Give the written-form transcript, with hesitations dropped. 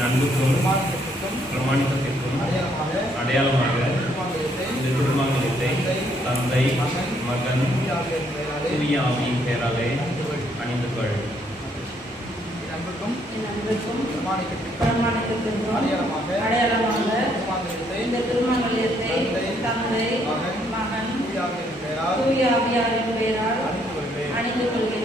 என் அன்புக்கும் பிரமாணிக்கத்திற்கும் அடையாளமாக இந்த திருமாங்கல்யத்தை தந்தை மகன் தூய ஆவியின் பெயராலே அணிந்து கொள். பிரமாணிக்கத்திற்கும் அடையாளமாக இந்த திருமாங்கல்யத்தை தந்தை மகன் தூய ஆவியாரின் பெயரால் அணிந்து கொள்கிறேன்.